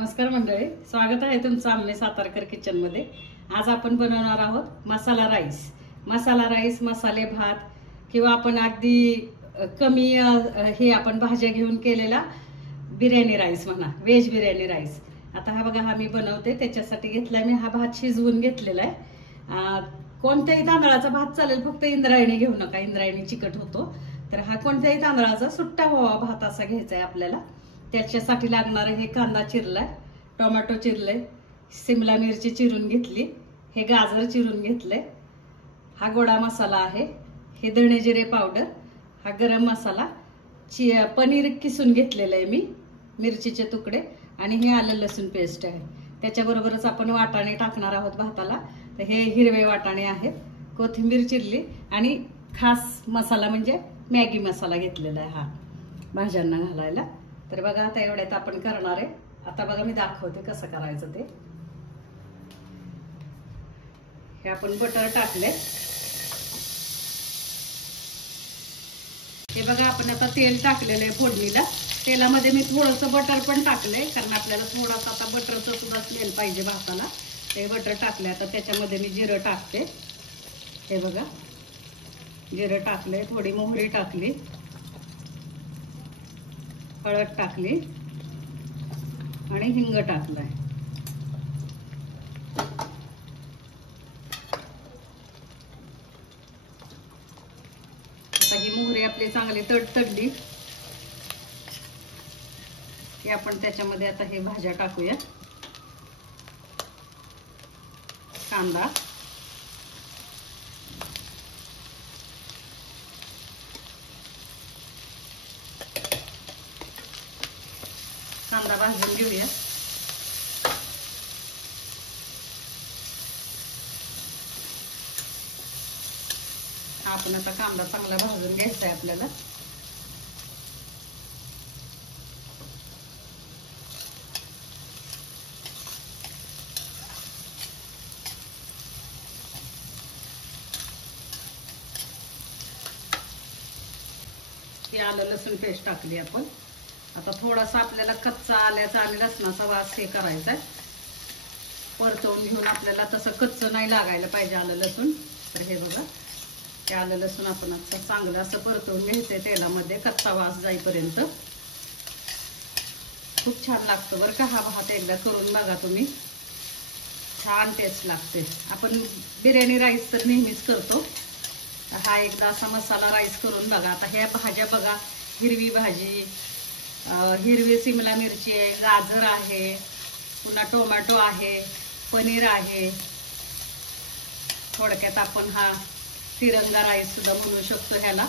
नमस्कार मंडळी, स्वागत आहे तुमचं आम्ही सातारकर किचन मध्ये। आज आपण बनवणार आहोत मसाला राईस, मसाले भात किंवा आपण अगदी कमी हे आपण भाज्या घेऊन केलेला बिर्याणी राईस म्हणा, व्हेज बिर्याणी राईस। आता हा बघा, हा मी बनवते त्याच्यासाठी घेतलाय मी हा भात शिजवून घेतलेला आहे। कोणत्याही तांदळाचा भात चालेल, फक्त इंद्रायणी घेऊ नका, इंद्रायणी चिकट होतो। तर हा कोणत्याही तांदळाचा सुट्टा व्हावा भात असा घ्यायचा आहे आपल्याला। त्याच्यासाठी लागणार हे कांदा चिरलाय, टोमॅटो चिरले, शिमला मिरची चिरून घेतली, हे गाजर चिरून घेतले, हा गोडा मसाला आहे, हे धणे जिरे पावडर, हा गरम मसाला, पनीर किसून घेतलेलं आहे मी, मिरचीचे तुकडे आणि हे आलं लसूण पेस्ट आहे। त्याच्याबरोबरच आपण वाटाणे टाकणार आहोत भाताला। तर हे हिरवे वाटाणे आहेत, कोथिंबीर चिरली आणि खास मसाला म्हणजे मॅगी मसाला घेतलेला आहे हा भाज्यांना घालायला। तर बघा आता एवढ्यात आपण करणार आहे। आता बघा मी दाखवते कसं करायचं ते। हे आपण बटर टाकले, हे बघा आपण आता तेल टाकलेलं आहे फोडणीला। तेलामध्ये मी थोडंसं बटर पण टाकलंय, कारण आपल्याला थोडासा आता बटरचं सुद्धा स्मेल पाहिजे भाताला। ते बटर टाकले, आता त्याच्यामध्ये मी जिरं टाकते। हे बघा जिरं टाकले, थोडी मोहरी टाकली, हळद टाकली आणि हिंग टाकलाय। आता ही मोहरी आपली चांगली तडतडली की आपण त्याच्यामध्ये आता हे भाज्या टाकूया। कांदा, कांदा भाजून घेऊया। आपण आता कांदा चांगला भाजून घ्यायचा आहे आपल्याला। ही आलं लसूण पेस्ट टाकली आपण। आता थोडासा आपल्याला कच्चा आल्याचा आणि लसणाचा वास हे करायचा आहे, परतवून घेऊन आपल्याला तसं कच्चं नाही लागायला पाहिजे आलं लसूण। तर हे बघा, ते आलं लसूण आपण असं चांगलं असं परतवून घ्यायचंय तेलामध्ये, कच्चा वास जाईपर्यंत। खूप छान लागतो बरं का हा भात, एकदा करून बघा तुम्ही, छान टेस्ट लागते। आपण बिर्याणी राईस तर नेहमीच करतो, हा एकदा असा मसाला राईस करून बघा। आता ह्या भाज्या बघा, हिरवी भाजी, हिरवी शिमला मिरची आहे, गाजर आहे, पुन्हा टोमॅटो आहे, पनीर आहे। थोडक्यात आपण हा तिरंगा राईस सुद्धा म्हणू शकतो ह्याला,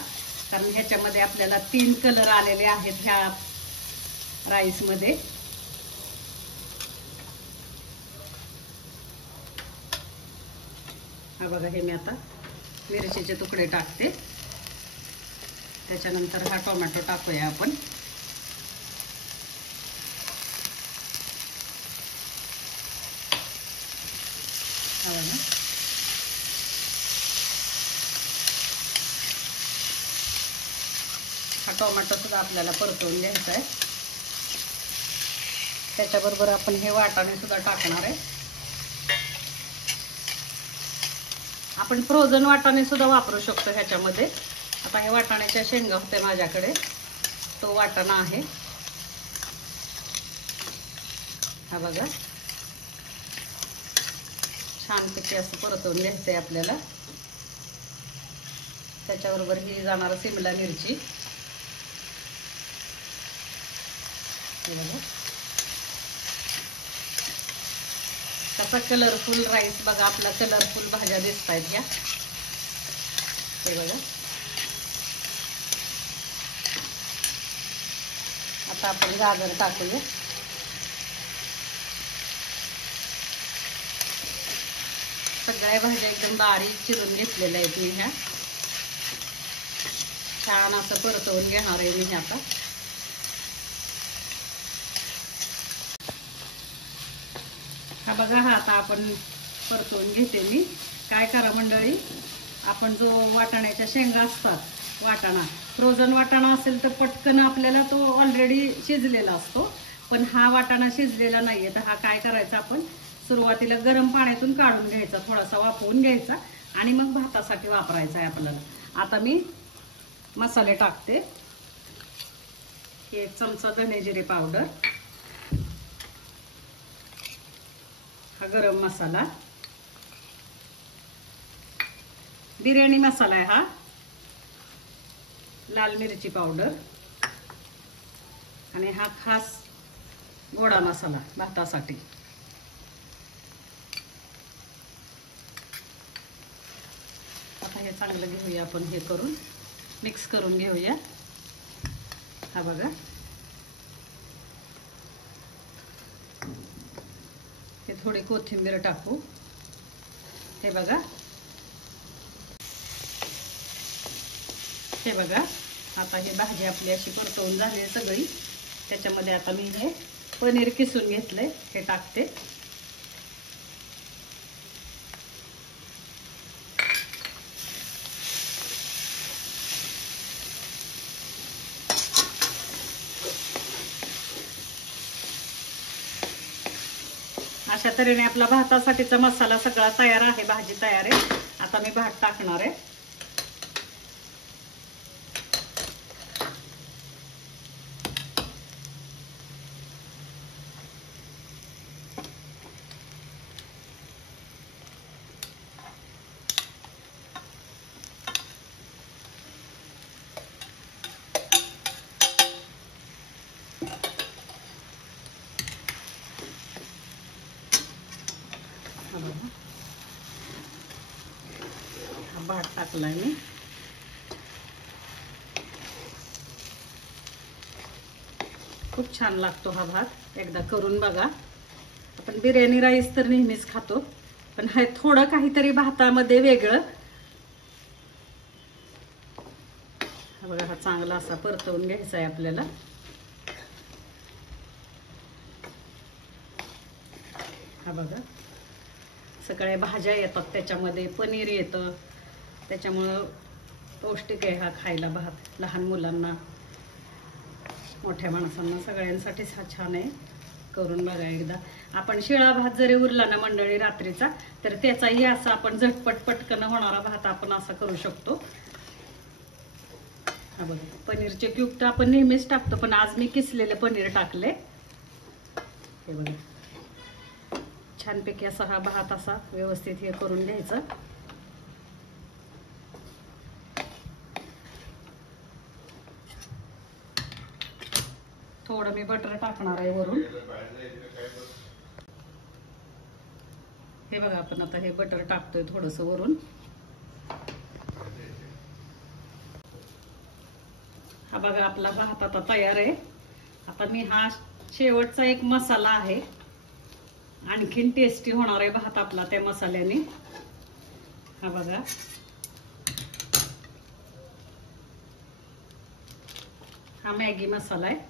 कारण ह्याच्यामध्ये आपल्याला 3 कलर आलेले आहेत ह्या राईस मध्ये। हा बघा, हे मी आता मिरचीचे तुकडे टाकते, त्याच्यानंतर हा टोमॅटो टाकूया आपण। हा टोमॅटो सुद्धा आपल्याला परतवून घ्यायचा आहे। त्याच्याबरोबर आपण हे वाटाणे सुद्धा टाकणार आहे। आपण फ्रोझन वाटाणे सुद्धा वापरू शकतो ह्याच्यामध्ये। आता हे वाटाण्याच्या शेंगा होते माझ्याकडे, तो वाटाणा आहे हा बघा। छानपैकी असं परतवून घ्यायचंय आपल्याला। त्याच्याबरोबर ही जाणार शिमला मिरची, हे बघा कसा कलरफुल राईस बघा, आपला कलरफुल भाज्या दिसत आहेत ह्या, हे बघा। आता आपण गाजर टाकूया। सगळ्या भाज्या एकदम बारीक चिरून घेतलेल्या आहेत मी ह्या। छान असं परतवून घेणार आहे मी आता। हा बघा, हा आता आपण परतवून घेते मी। काय करा मंडळी, आपण जो वाटाण्याच्या शेंगा असतात, वाटाणा फ्रोझन वाटाणा असेल तर पटकन आपल्याला तो ऑलरेडी शिजलेला असतो, पण हा वाटाणा शिजलेला नाहीये, तर हा काय करायचा, आपण सुरुवातीला गरम पाण्यातून काढून घ्यायचा, थोडासा वाफवून घ्यायचा आणि मग भातासाठी वापरायचा आहे आपल्याला. आता मी मसाले टाकते. 1 चमचा धने जिरे पावडर, हा गरम मसाला, बिर्याणी मसाला आहे हा, लाल मिरची पावडर आणि हा खास गोडा मसाला भातासाठी. आता हे चांगलं घेऊया आपण, हे करून मिक्स करून घेऊया. हा बघा, हे थोडी कोथिंबीर टाकू. हे बघा, हे बघा, आता ही भाजी आपली अशी परतवून झाली आहे सगळी. त्याच्यामध्ये आता मी हे पनीर किसून घेतलंय, हे टाकते. अशा तऱ्हेने आपला भातासाठीचा मसाला सगळा तयार आहे, भाजी तयार आहे. आता मी भात टाकणार आहे. भात टाकलाय मी. खूप छान लागतो हा भात, एकदा करून बघा. आपण बिर्याणी राईस तर नेहमीच खातो, पण हे थोडं काहीतरी भातामध्ये वेगळं. हा बघा, हा चांगला असा परतवून घ्यायचा आहे आपल्याला. हा बघा, सगळ्या भाज्या येतात त्याच्यामध्ये, पनीर येतं, त्याच्यामुळं पौष्टिक आहे हा खायला भात. लहान मुलांना, मोठ्या माणसांना, सगळ्यांसाठीच हा छान आहे. करून बघा एकदा. आपण शिळा भात जरी उरला ना मंडळी रात्रीचा, तर त्याचाही असा आपण झटपट पटकन होणारा भात आपण असा करू शकतो. हा बघा, पनीरचे क्यूब तर आपण नेहमीच टाकतो, पण आज मी किसलेले पनीर टाकले. हे बघा, छानपैकी असा हा भात असा व्यवस्थित हे करून घ्यायचं. थोडं मी बटर टाकणार आहे वरून. हे बघा, आपण आता हे बटर टाकतोय थोडंसं वरून. हा बघा, आपला भात आता तयार आहे. आता मी हा शेवटचा एक मसाला आहे, आणखीन टेस्टी होणार आहे भात आपला त्या मसाल्याने. हा बघा, हा मॅगी मसाला आहे.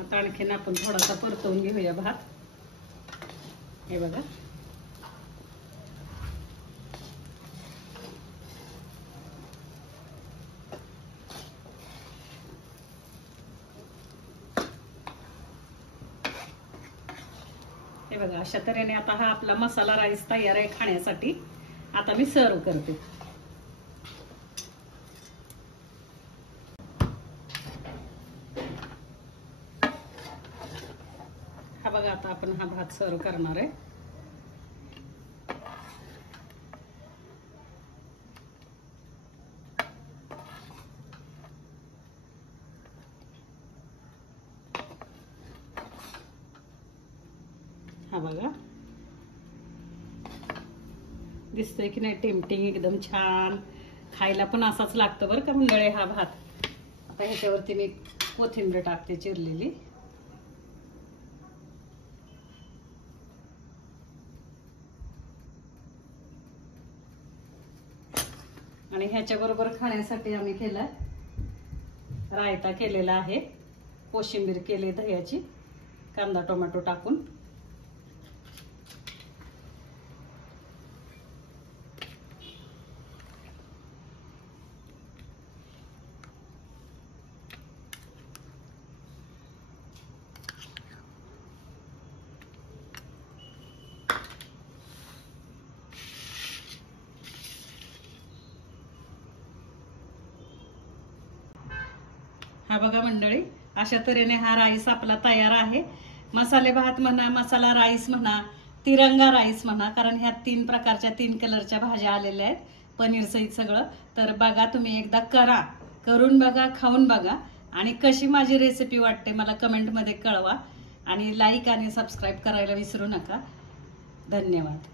आता आणखीन आपण थोडासा परतवून घेऊया भात. हे बघा, हे बघा, अशा तऱ्हेने आता हा आपला मसाला राईस तयार आहे खाण्यासाठी. आता मी सर्व करते. हा बघा, आता आपण हा भात सर्व करणार आहे. हा बघा, दिसतोय की नाही टेम्पटिंग, एकदम छान. खायला पण असाच लागतं बरं का मंडळी हा भात. आता ह्याच्यावरती मी कोथिंबीर टाकते चिरलेली. आणि ह्याच्याबरोबर खाण्यासाठी आम्ही केला रायता केलेला आहे, कोशिंबीर केली दह्याची, कांदा टोमॅटो टाकून. हा बघा मंडळी, अशा तऱ्हेने हा राईस आपला तयार आहे. मसाले भात म्हणा, मसाला राईस म्हणा, तिरंगा राईस म्हणा, कारण ह्या 3 प्रकारच्या 3 कलरच्या भाज्या आलेल्या आहेत पनीर सहित सगळं. तर बघा, तुम्ही एकदा करून बघा, खाऊन बघा आणि कशी माझी रेसिपी वाटते मला कमेंटमध्ये कळवा आणि लाईक आणि सबस्क्राईब करायला विसरू नका. धन्यवाद.